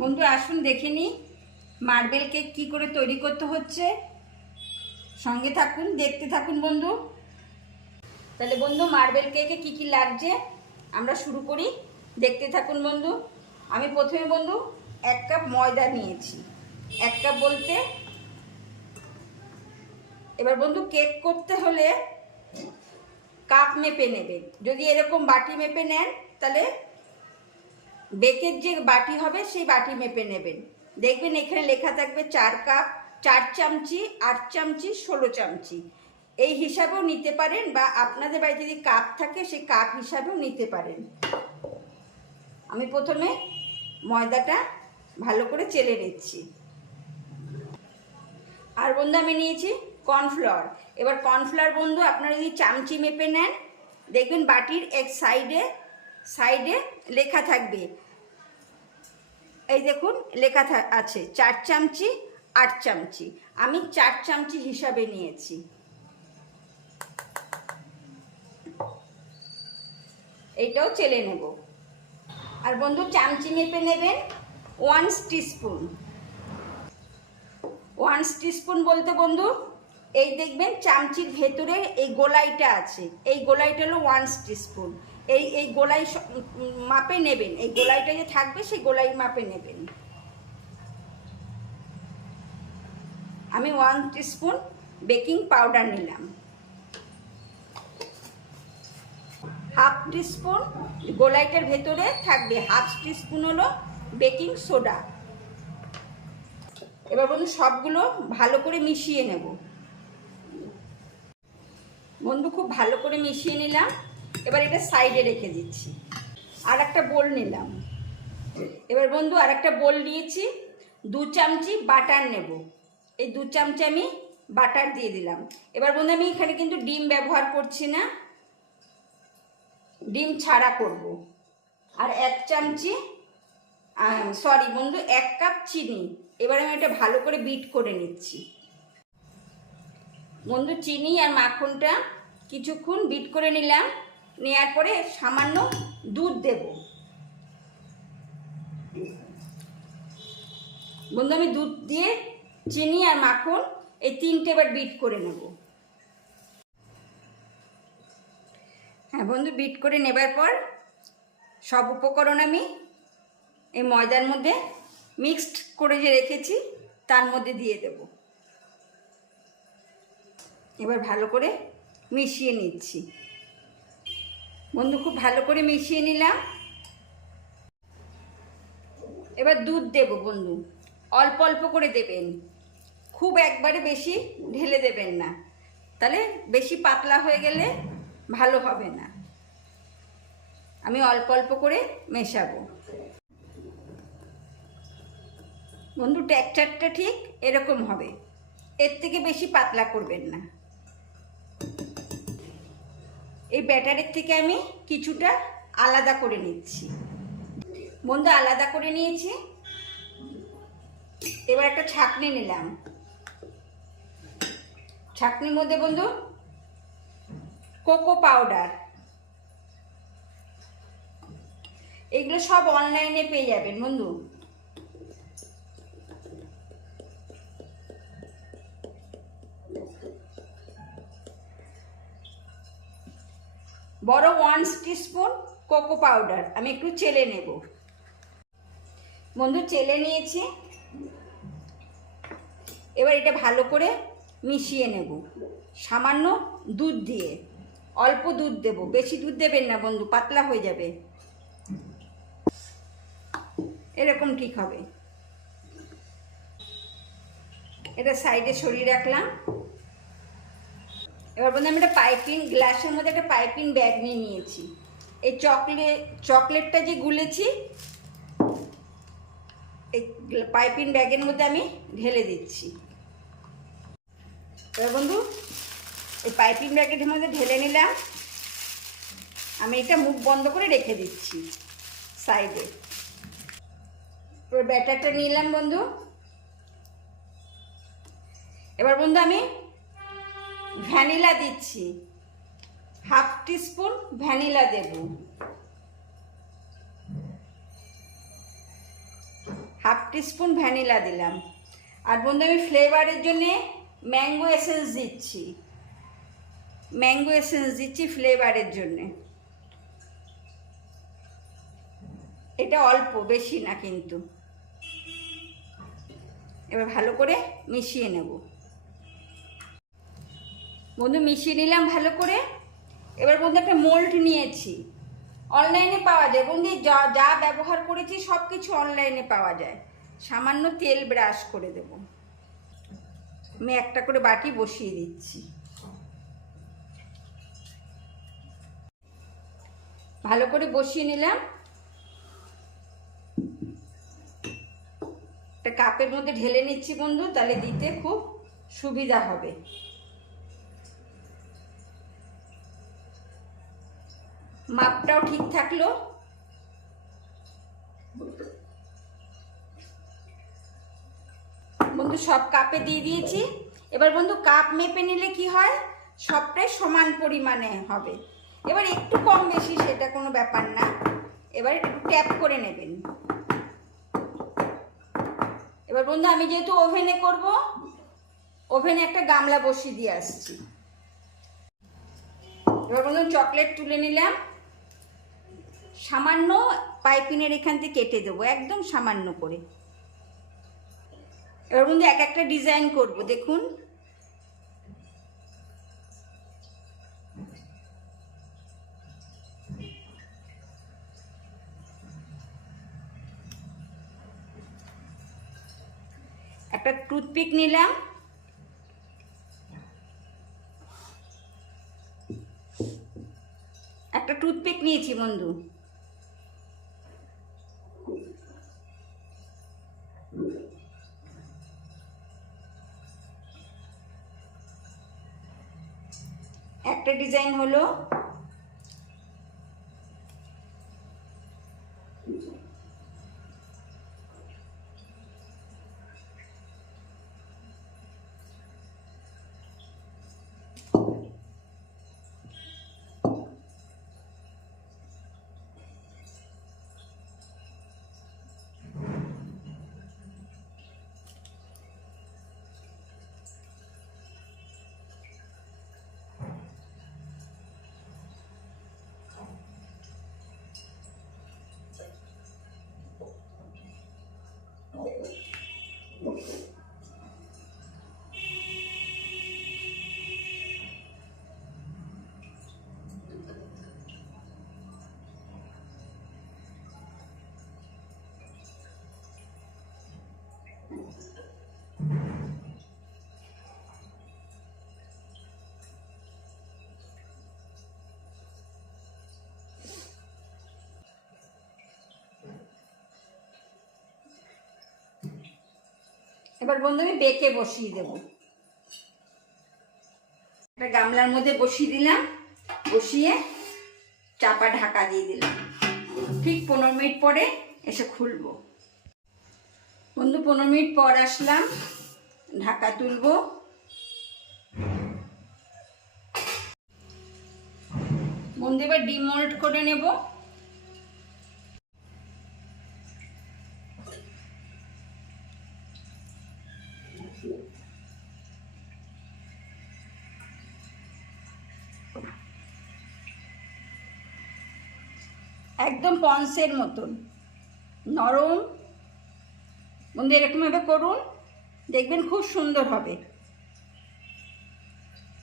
বন্ধু আসুন দেখে নিই মার্বেল কেক কী করে তৈরি করতে হচ্ছে। সঙ্গে থাকুন, দেখতে থাকুন বন্ধু। তাহলে বন্ধু মার্বেল কেকে কি কি লাগছে আমরা শুরু করি, দেখতে থাকুন বন্ধু। আমি প্রথমে বন্ধু 1 কাপ ময়দা নিয়েছি। 1 কাপ বলতে এবার বন্ধু কেক করতে হলে কাপ মেপে নেবে। যদি এরকম বাটি মেপে নেন তাহলে বেকের যে বাটি হবে সেই বাটি মেপে নেবেন। দেখবেন এখানে লেখা থাকবে 4 কাপ, 4 চামচি, 8 চামচি, 16 চামচি। এই হিসাবেও নিতে পারেন, বা আপনাদের বাড়িতে যদি কাপ থাকে সেই কাপ হিসাবেও নিতে পারেন। আমি প্রথমে ময়দাটা ভালো করে চেলে নিচ্ছি। আর বন্ধু আমি নিয়েছি কর্নফ্লাওয়ার। এবার কর্নফ্লাওয়ার বন্ধু আপনারা যদি চামচি মেপে নেন, দেখবেন বাটির এক সাইডে লেখা থাকবে। এই দেখুন লেখা আছে 4 চামচি, 8 চামচি। আমি 4 চামচি হিসাবে নিয়েছি। এইটাও চেলে নেব। আর বন্ধু চামচি মেপে নেবেন 1 টিস্পুন। 1 টিস্পুন বলতে বন্ধু এই দেখবেন চামচির ভেতরে এই গোলাইটা আছে, এই গোলাইটা হলো 1 টিস্পুন। এই গোলাই মাপে নেবেন, এই গোলাইটা যে থাকবে সেই গোলাই মাপে নেবেন। আমি 1 টিস্পুন বেকিং পাউডার নিলাম। 1/2 টিস্পুন গোলাইটার ভেতরে থাকবে 1/2 টিস্পুন হলো বেকিং সোডা। এবার বন্ধু সবগুলো ভালো করে মিশিয়ে নেব। বন্ধু খুব ভালো করে মিশিয়ে নিলাম। এবার এটা সাইডে রেখে দিচ্ছি। আর একটা বোল নিলাম। এবার বন্ধু আর একটা বোল নিয়েছি, 2 চামচি বাটার নেব। এই 2 চামচি আমি বাটার দিয়ে দিলাম। এবার বন্ধু আমি এখানে কিন্তু ডিম ব্যবহার করছি না, ডিম ছাড়া করব। আর 1 চামচি সরি বন্ধু 1 কাপ চিনি। এবার আমি এটা ভালো করে বিট করে নিচ্ছি। বন্ধু চিনি আর মাখনটা কিছুক্ষণ বিট করে নিলাম। নেওয়ার পরে সামান্য দুধ দেব। বন্ধু আমি দুধ দিয়ে চিনি আর মাখন এই 3টে এবার বিট করে নেব। হ্যাঁ বন্ধু বিট করে নেবার পর সব উপকরণ আমি এই ময়দার মধ্যে মিক্সড করে যে রেখেছি তার মধ্যে দিয়ে দেব। এবার ভালো করে মিশিয়ে নিচ্ছি। বন্ধু খুব ভালো করে মিশিয়ে নিলাম। এবার দুধ দেব বন্ধু, অল্প অল্প করে দেবেন, খুব একবারে বেশি ঢেলে দেবেন না, তাহলে বেশি পাতলা হয়ে গেলে ভালো হবে না। আমি অল্প অল্প করে মেশাবো। বন্ধু টেক্সচারটা ঠিক এরকম হবে, এর থেকে বেশি পাতলা করবেন না। এই ব্যাটারের থেকে আমি কিছুটা আলাদা করে নিচ্ছি। বন্ধু আলাদা করে নিয়েছি। এবার একটা ছাঁকনি নিলাম। ছাঁকনির মধ্যে বন্ধু কোকো পাউডার, এগুলো সব অনলাইনে পেয়ে যাবেন বন্ধু। বড় 1 টিস্পুন কোকো পাউডার আমি একটু চেলে নেব। বন্ধু চেলে নিয়েছি। এবার এটা ভালো করে মিশিয়ে নেব সামান্য দুধ দিয়ে। অল্প দুধ দেব, বেশি দুধ দেবেন না বন্ধু, পাতলা হয়ে যাবে। এরকম ঠিক হবে। এটা সাইডে সরিয়ে রাখলাম। এবার বন্ধু আমি একটা পাইপিং গ্লাসের মধ্যে একটা পাইপিং ব্যাগ নিয়ে নিয়েছি। এই চকলেটটা যে গুলেছি এই পাইপিং ব্যাগের মধ্যে আমি ঢেলে দিচ্ছি। এবার বন্ধু এই পাইপিং ব্যাগের মধ্যে ঢেলে নিলাম। আমি এটা মুখ বন্ধ করে রেখে দিচ্ছি সাইডে। এবার ব্যাটারটা নিলাম বন্ধু। এবার বন্ধু আমি ভ্যানিলা দিচ্ছি, 1/2 টিস্পুন ভ্যানিলা দেব। টিস্পুন ভ্যানিলা দিলাম। আর বন্ধু আমি ফ্লেভারের জন্যে ম্যাঙ্গো এসেন্স দিচ্ছি ফ্লেভারের জন্যে। এটা অল্প, বেশি না কিন্তু। এবার ভালো করে মিশিয়ে নেব বন্ধু, মিশিয়ে নিলাম ভালো করে। এবার বন্ধু একটা মোল্ড নিয়েছি, অনলাইনে পাওয়া যায় বন্ধু। যা যা ব্যবহার করেছি সব কিছু অনলাইনে পাওয়া যায়। সামান্য তেল ব্রাশ করে দেব। আমি একটা করে বাটি বসিয়ে দিচ্ছি। ভালো করে বসিয়ে নিলাম। একটা কাপের মধ্যে ঢেলে নিচ্ছি বন্ধু, তাহলে দিতে খুব সুবিধা হবে। মাপটাও ঠিক থাকলো। বন্ধু সব কাপে দিয়ে দিয়েছি। এবার বন্ধু কাপ মেপে নিলে কি হয়, সবটাই সমান পরিমাণে হবে। এবার একটু কম বেশি সেটা কোনো ব্যাপার না। এবার একটু ট্যাপ করে নেবেন। এবার বন্ধু আমি যেহেতু ওভেনে করব, ওভেনে একটা গামলা বসিয়ে দিয়ে আসছি। এবার বন্ধু চকলেট তুলে নিলাম। সামান্য পাইপিনের এখান থেকে কেটে দেবো, একদম সামান্য করে। এবার বন্ধু এক একটা ডিজাইন করব, দেখুন। একটা টুথপিক নিলাম। একটা টুথপিক নিয়েছি বন্ধু। একটা ডিজাইন হলো। এবার বন্ধু আমি বেকে বসিয়ে দেব। একটা গামলার মধ্যে বসিয়ে দিলাম, বসিয়ে চাপা ঢাকা দিয়ে দিলাম। ঠিক 15 মিনিট পরে এসে খুলবো। বন্ধু 15 মিনিট পর আসলাম, ঢাকা তুলবো। বন্ধু এবার ডিমোল্ড করে নেব। একদম পন্সের মতন নরম। বন্ধু এরকমভাবে করুন, দেখবেন খুব সুন্দর হবে।